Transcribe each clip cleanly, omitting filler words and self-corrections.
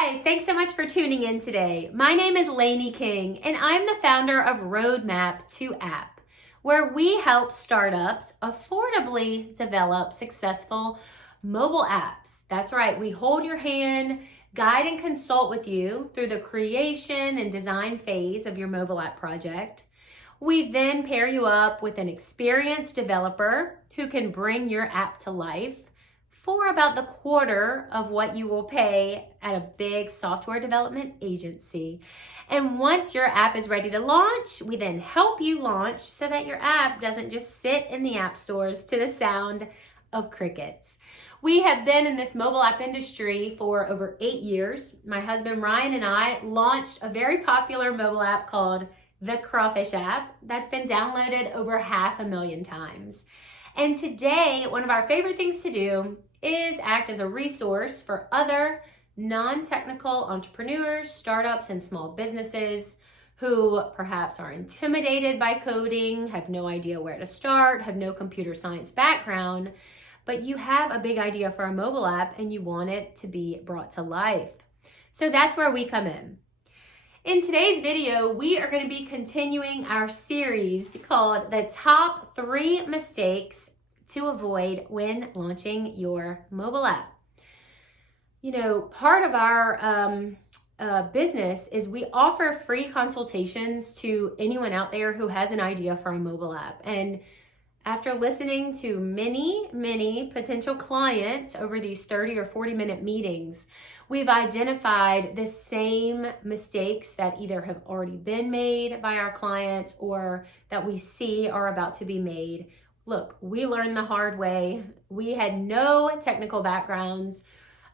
Hi, thanks so much for tuning in today. My name is Laney King, and I'm the founder of Roadmap to App, where we help startups affordably develop successful mobile apps. That's right, we hold your hand, guide and consult with you through the creation and design phase of your mobile app project. We then pair you up with an experienced developer who can bring your app to life for about the quarter of what you will pay at a big software development agency. And once your app is ready to launch, we then help you launch so that your app doesn't just sit in the app stores to the sound of crickets. We have been in this mobile app industry for over 8 years. My husband Ryan and I launched a very popular mobile app called the Crawfish App that's been downloaded over 500,000 times. And today, one of our favorite things to do is act as a resource for other non-technical entrepreneurs, startups, and small businesses who perhaps are intimidated by coding, have no idea where to start, have no computer science background, but you have a big idea for a mobile app and you want it to be brought to life. So that's where we come in. In today's video, we are going to be continuing our series called The Top 3 Mistakes to Avoid When Launching Your Mobile App. You know, part of our business is we offer free consultations to anyone out there who has an idea for a mobile app. And after listening to many potential clients over these 30 or 40-minute meetings, we've identified the same mistakes that either have already been made by our clients or that we see are about to be made. Look, we learned the hard way. We had no technical backgrounds.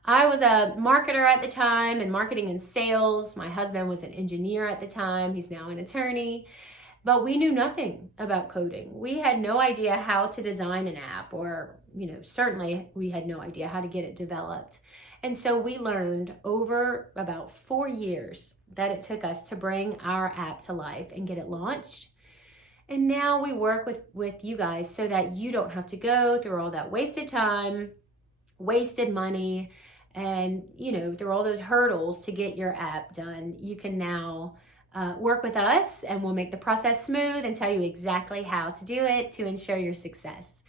I was a marketer at the time in marketing and sales. My husband was an engineer at the time. He's now an attorney. But we knew nothing about coding. We had no idea how to design an app, or, certainly we had no idea how to get it developed. And so we learned over about 4 years that it took us to bring our app to life and get it launched. And now we work with you guys so that you don't have to go through all that wasted time, wasted money, and, through all those hurdles to get your app done. You can now work with us and we'll make the process smooth and tell you exactly how to do it to ensure your success.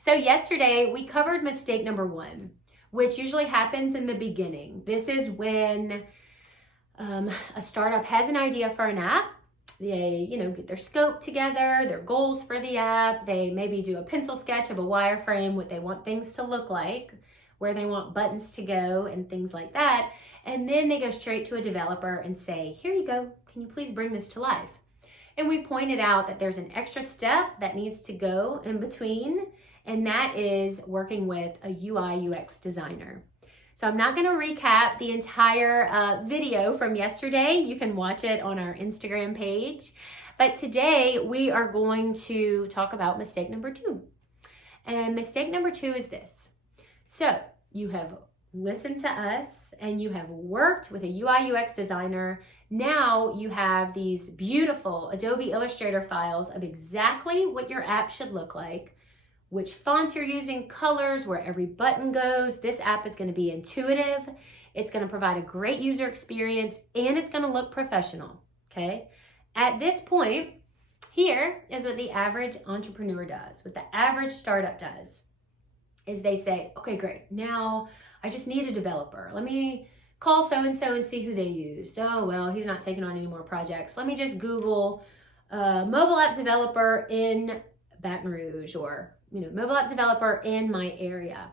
So yesterday we covered mistake number 1, which usually happens in the beginning. This is when a startup has an idea for an app. They, get their scope together, their goals for the app. They maybe do a pencil sketch of a wireframe, what they want things to look like, where they want buttons to go and things like that. And then they go straight to a developer and say, here you go, can you please bring this to life? And we pointed out that there's an extra step that needs to go in between, and that is working with a UI UX designer. So I'm not going to recap the entire video from yesterday. You can watch it on our Instagram page. But today we are going to talk about mistake number 2. And mistake number 2 is this. So you have listened to us and you have worked with a UI UX designer. Now you have these beautiful Adobe Illustrator files of exactly what your app should look like, which fonts you're using, colors, where every button goes. This app is going to be intuitive. It's going to provide a great user experience and it's going to look professional, okay? At this point, here is what the average entrepreneur does, what the average startup does, is they say, okay, great. Now I just need a developer. Let me call so-and-so and see who they used. Oh, well, he's not taking on any more projects. Let me just Google mobile app developer in Baton Rouge, or mobile app developer in my area.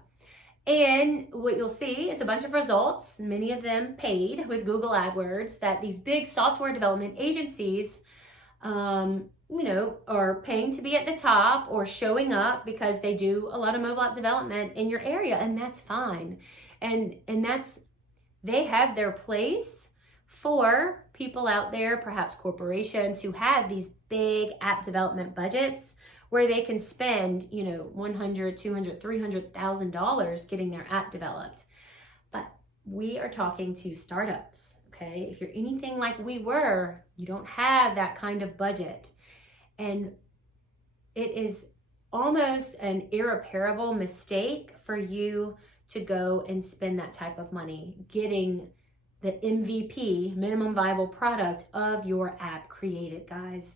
And what you'll see is a bunch of results, many of them paid with Google AdWords, that these big software development agencies, are paying to be at the top or showing up because they do a lot of mobile app development in your area, and that's fine. And they have their place for people out there, perhaps corporations who have these big app development budgets where they can spend, $100,000, $200,000, $300,000 getting their app developed. But we are talking to startups, okay? If you're anything like we were, you don't have that kind of budget. And it is almost an irreparable mistake for you to go and spend that type of money getting the MVP, minimum viable product of your app created, guys.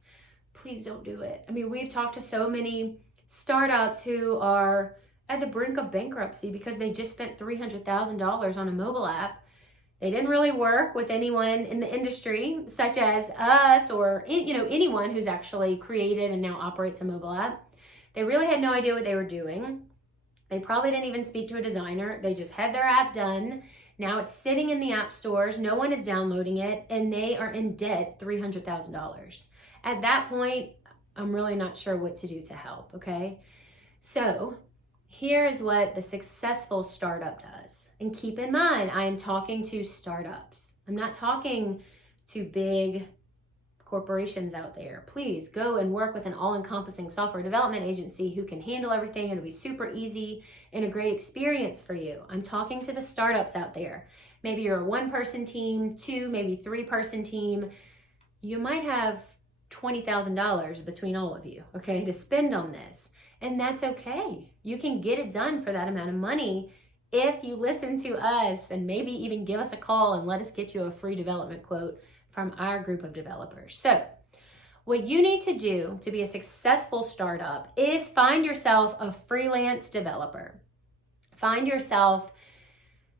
Please don't do it. I mean, we've talked to so many startups who are at the brink of bankruptcy because they just spent $300,000 on a mobile app. They didn't really work with anyone in the industry, such as us or anyone who's actually created and now operates a mobile app. They really had no idea what they were doing. They probably didn't even speak to a designer. They just had their app done. Now it's sitting in the app stores. No one is downloading it, and they are in debt $300,000. At that point, I'm really not sure what to do to help, okay? So here is what the successful startup does. And keep in mind, I am talking to startups. I'm not talking to big corporations out there. Please go and work with an all-encompassing software development agency who can handle everything. It'll be super easy and a great experience for you. I'm talking to the startups out there. Maybe you're a one-person team, two, maybe three-person team. You might have $20,000 between all of you, okay, to spend on this. And that's okay. You can get it done for that amount of money if you listen to us and maybe even give us a call and let us get you a free development quote from our group of developers. So what you need to do to be a successful startup is find yourself a freelance developer. Find yourself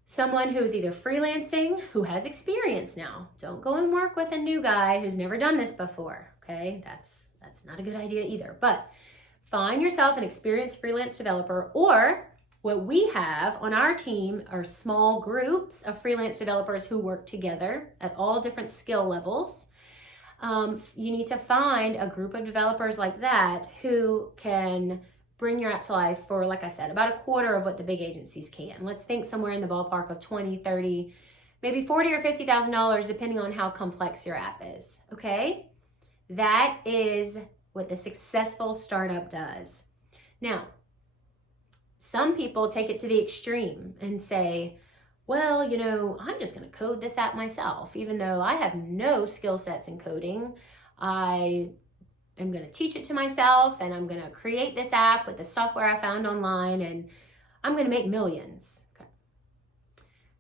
someone who is either freelancing, who has experience now. Don't go and work with a new guy who's never done this before, okay? That's not a good idea either. But find yourself an experienced freelance developer, or what we have on our team are small groups of freelance developers who work together at all different skill levels. You need to find a group of developers like that who can bring your app to life for, like I said, about a quarter of what the big agencies can. Let's think somewhere in the ballpark of 20, 30, maybe $40,000 or $50,000, depending on how complex your app is, okay? That is what the successful startup does. Now, some people take it to the extreme and say, well, I'm just going to code this app myself, even though I have no skill sets in coding. I am going to teach it to myself, and I'm going to create this app with the software I found online, and I'm going to make millions. Okay.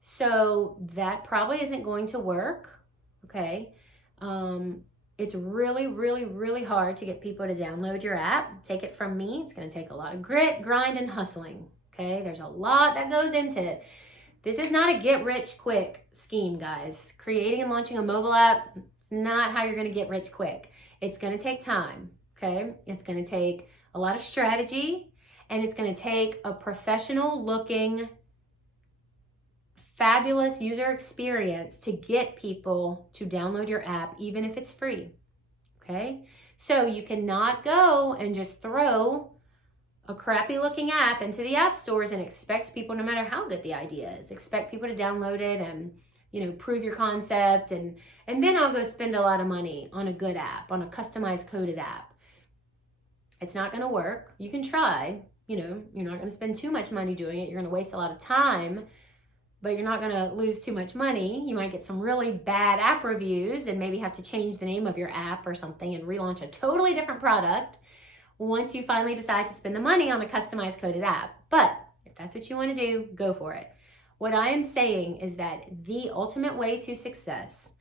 So that probably isn't going to work, okay? It's really, really, really hard to get people to download your app. Take it from me. It's going to take a lot of grit, grind, and hustling. Okay, there's a lot that goes into it. This is not a get-rich-quick scheme, guys. Creating and launching a mobile app, it's not how you're going to get rich quick. It's going to take time, okay? It's going to take a lot of strategy, and it's going to take a professional-looking, fabulous user experience to get people to download your app, even if it's free, okay? So you cannot go and just throw a crappy looking app into the app stores and expect people, no matter how good the idea is, expect people to download it and, prove your concept, and then I'll go spend a lot of money on a good app, on a customized coded app. It's not gonna work. You can try, you're not gonna spend too much money doing it. You're gonna waste a lot of time, but you're not gonna lose too much money. You might get some really bad app reviews and maybe have to change the name of your app or something and relaunch a totally different product once you finally decide to spend the money on a customized coded app. But if that's what you want to do, go for it. What I am saying is that the ultimate way to success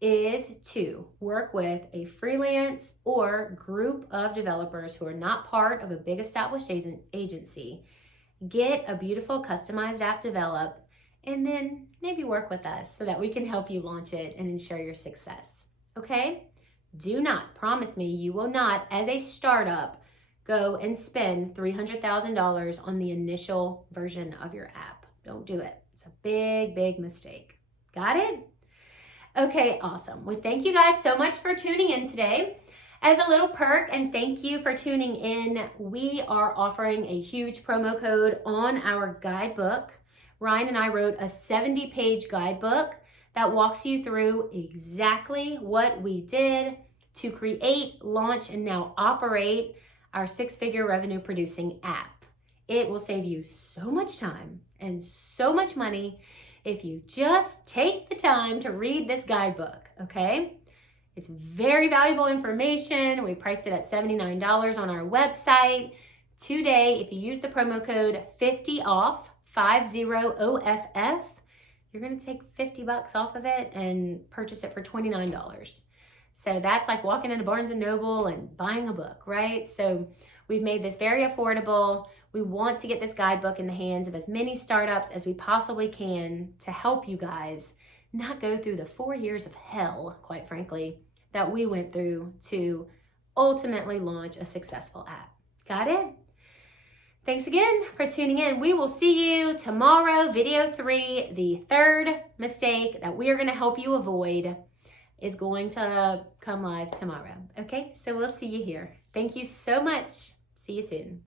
is to work with a freelance or group of developers who are not part of a big established agency. Get a beautiful customized app developed, and then maybe work with us so that we can help you launch it and ensure your success, okay? Do not, promise me, you will not, as a startup, go and spend $300,000 on the initial version of your app. Don't do it. It's a big, big mistake. Got it? Okay, awesome. Well, thank you guys so much for tuning in today. As a little perk, and thank you for tuning in, we are offering a huge promo code on our guidebook. Ryan and I wrote a 70-page guidebook that walks you through exactly what we did to create, launch, and now operate our 6-figure revenue producing app. It will save you so much time and so much money if you just take the time to read this guidebook, okay? It's very valuable information. We priced it at $79 on our website. Today, if you use the promo code 50OFF, 50OFF, you're going to take $50 off of it and purchase it for $29. So that's like walking into Barnes & Noble and buying a book, right? So we've made this very affordable. We want to get this guidebook in the hands of as many startups as we possibly can to help you guys not go through the 4 years of hell, quite frankly, that we went through to ultimately launch a successful app. Got it? Thanks again for tuning in. We will see you tomorrow, video 3. The third mistake that we are going to help you avoid is going to come live tomorrow. Okay, so we'll see you here. Thank you so much. See you soon.